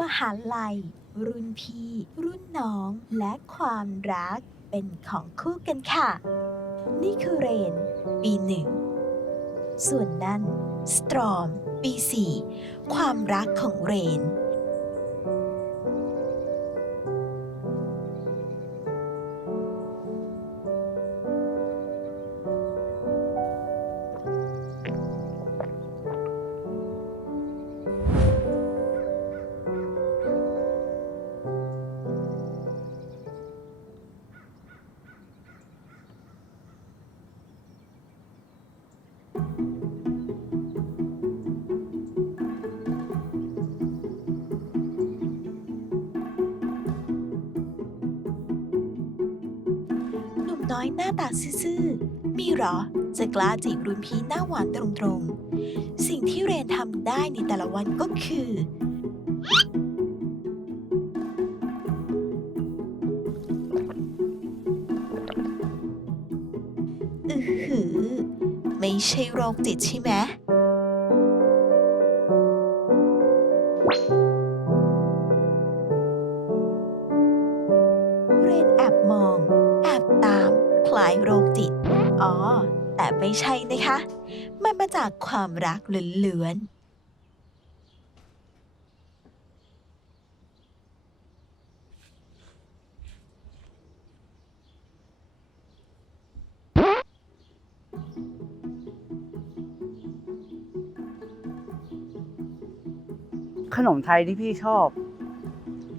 มหาลัย รุ่นพี่ รุ่นน้อง และความรักเป็นของคู่กันค่ะ นี่คือเรน ปีหนึ่ง ส่วนนั้น สตรอม ปีสี่ ความรักของเรน น้อยหน้าตาซื่อๆ มีหรอ จะกล้าจีบรุ่นพี่หน้าหวานตรงๆ สิ่งที่เรนทำได้ในแต่ละวันก็คือ อือหือ ไม่ใช่โรคจิตใช่ไหม แต่ไม่ใช่นะคะ มันมาจากความรักล้วนๆขนมไทยที่พี่ชอบ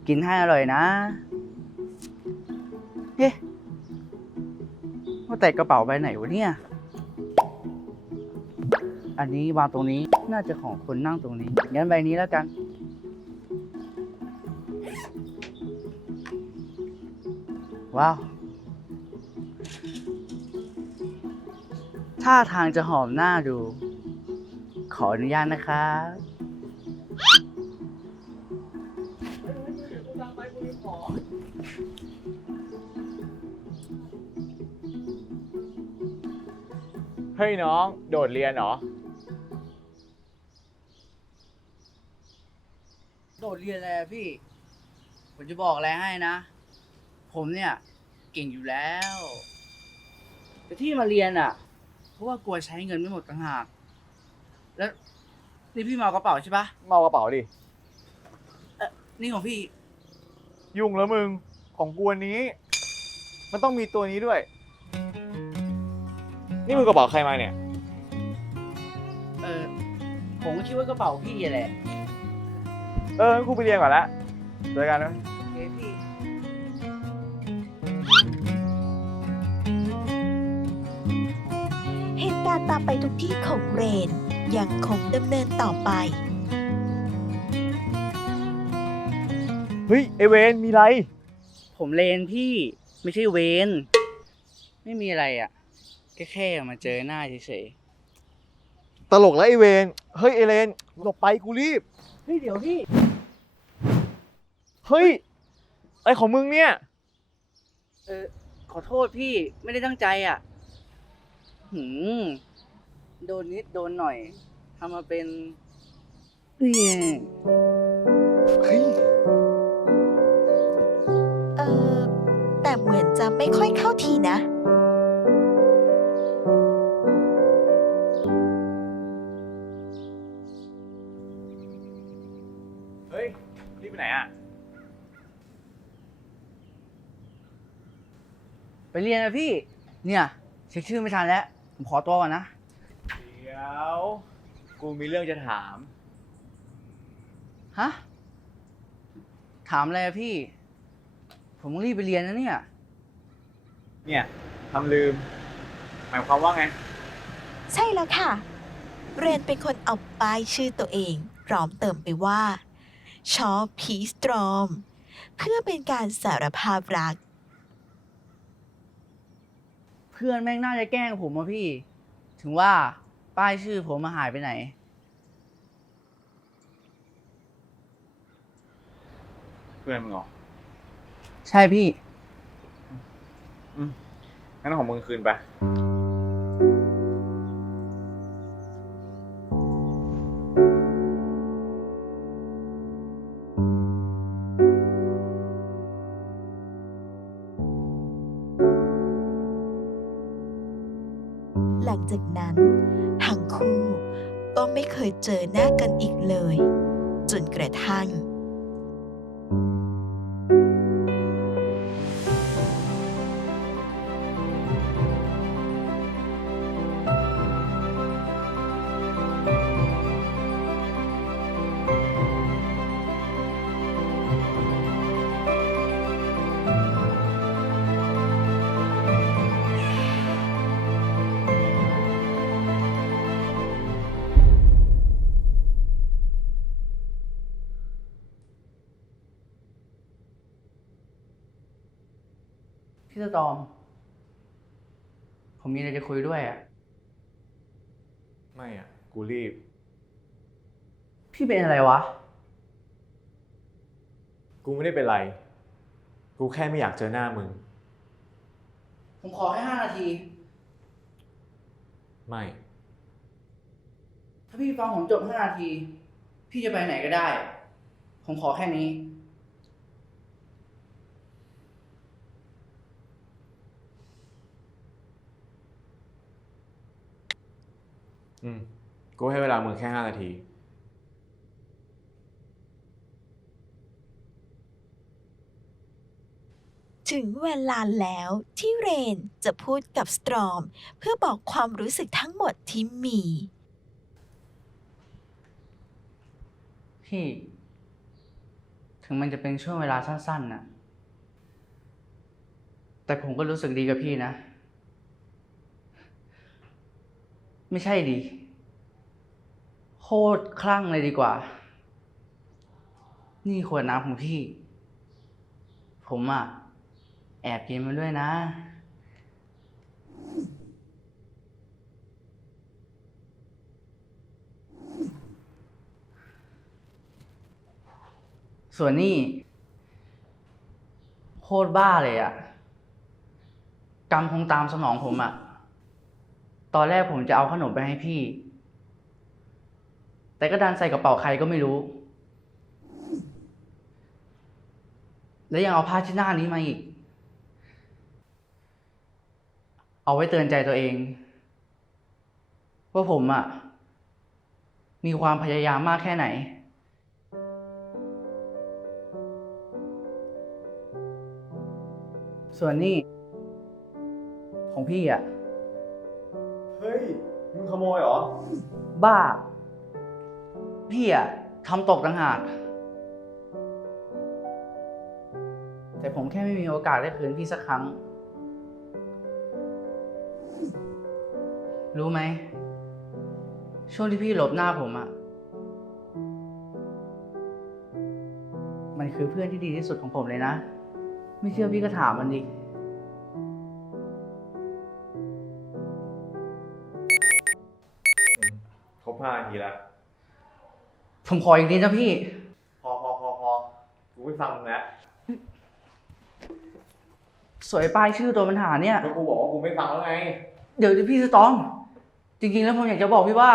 กินให้อร่อยนะเฮ้ว่าแต่กระเป๋าใบไหนวะเนี่ย อันนี้วางตรงนี้ น่าจะของคนนั่งตรงนี้ งั้นใบนี้แล้วกัน ว้าว ท่าทางจะหอมหน้าดู ขออนุญาตนะครับเฮ้ยน้อง โดดเรียนเหรอ โดดเรียนอะไรอะพี่ ผมจะบอกอะไรให้นะ ผมเนี่ย เก่งอยู่แล้ว แต่ที่มาเรียนอะ เพราะว่ากลัวใช้เงินไม่หมดต่างหาก แล้วนี่พี่มาเอากระเป๋าใช่ปะเมากระเป๋าดิ นี่ของพี่ ยุ่งแล้วมึง ของกวนนี้ มันต้องมีตัวนี้ด้วย นี่มึงกระเป๋าใครมาเนี่ย เออผมก็คิดว่ากระเป๋าพี่แหละ เอองั้นกูไปเรียนก่อนละเจอกันนะโอเคพี่ เหตุการณ์ตามไปทุกที่ของเรนยังคงดำเนินต่อไป เฮ้ยเอเวนมีไร ผมเลนพี่ไม่ใช่เวน ไม่มีอะไรอะ แค่แค่มาเจอหน้าเฉย ตลกแล้วเอเวนเฮ้ยเอเลนหลบไปกูรีบๆเฮ้ยเดี๋ยวพี่ เฮ้ยอะไรของมึงเนี่ย เออขอโทษพี่ไม่ได้ตั้งใจอะ หืม โดนนิดโดนหน่อยทำมาเป็นเนี่ยเฮ้ยเออแต่เหมือนจะไม่ค่อยเข้าทีนะ เรียนนะพี่ เนี่ยเช็คชื่อไม่ทันแล้ว ผมขอตัวก่อนนะ เดี๋ยว กูมีเรื่องจะถาม ฮะ ถามอะไรอะพี่ ผมต้องรีบไปเรียนนะเนี่ย เนี่ยทำลืม หมายความว่าไง ใช่แล้วค่ะ เรนเป็นคนเอาป้ายชื่อตัวเองพร้อมเติมไปว่าชอบพีสตรอม เพื่อเป็นการสารภาพรัก เพื่อนแม่งน่าจะแกล้งผมอะพี่ ถึงว่าป้ายชื่อผมมาหายไปไหน เพื่อนมึงเหรอใช่พี่ งั้นของมึงคืนไป เจอหน้ากันอีกเลย จนกระทั่ง ตอมผมมีอะไรจะคุยด้วยอะ ไม่อะ กูรีบ พี่เป็นอะไรวะ กูไม่ได้เป็นไร กูแค่ไม่อยากเจอหน้ามึง ผมขอแค่ห้านาที ไม่ ถ้าพี่ฟังผมจบห้านาที พี่จะไปไหนก็ได้ ผมขอแค่นี้ อืมกูให้เวลามึงแค่ห้านาที ถึงเวลาแล้วที่เรนจะพูดกับสตรอม เพื่อบอกความรู้สึกทั้งหมดที่มี พี่ ถึงมันจะเป็นช่วงเวลาสั้นๆน่ะ แต่ผมก็รู้สึกดีกับพี่นะ ไม่ใช่ดีโคตรคลั่งเลยดีกว่า นี่ขวดน้ำของพี่ ผมอะ แอบกินมันด้วยนะ ส่วนนี่โคตรบ้าเลยอะกรรมคงตามสนองผมอะ ตอนแรกผมจะเอาขนมไปให้พี่ แต่ก็ดันใส่กระเป๋าใครก็ไม่รู้ แล้วยังเอาผ้าชิ้นหน้านี้มาอีก เอาไว้เตือนใจตัวเอง ว่าผมอะมีความพยายามมากแค่ไหนส่วนนี้ของพี่อะ ฮ้ย มึงขโมยเหรอ บ้า พี่อะทำตกต่างหากแต่ผมแค่ไม่มีโอกาสได้คืนพี่สักครั้ง รู้ไหม ช่วงที่พี่หลบหน้าผมอะมันคือเพื่อนที่ดีที่สุดของผมเลยนะ ไม่เชื่อพี่ก็ถามมันดิ ห้านาทีแล้วผมขออีกนิดนะพี่ พอพอพอพอกูไม่ฟังมึงแล้วสวยป้ายชื่อตัวปัญหาเนี่ยก็กูบอกว่ากูไม่ฟังแล้วไง เดี๋ยวพี่สตอง จริงๆแล้วผมอยากจะบอกพี่ว่า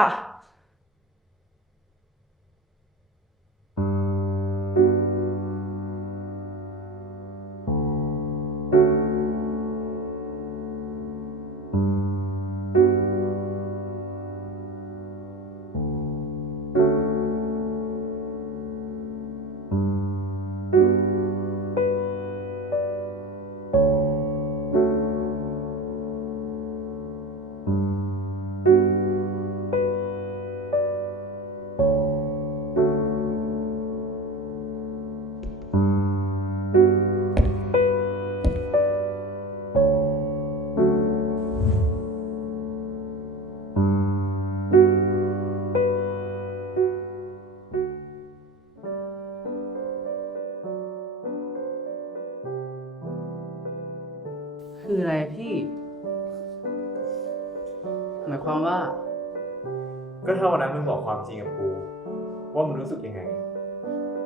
ยังไง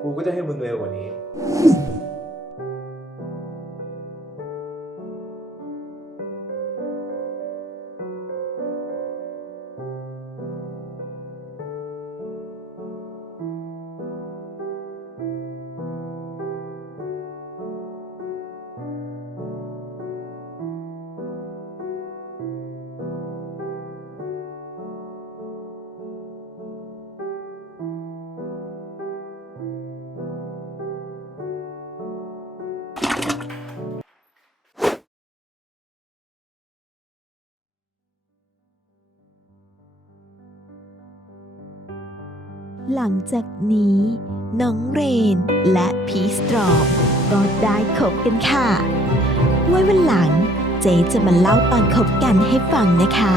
กูก็จะให้มึงเร็วกว่านี้ หลังจากนี้ น้องเรนและพีสตรอมก็ได้คบกันค่ะ ไว้วันหลังเจ๊จะมาเล่าตอนคบกันให้ฟังนะคะ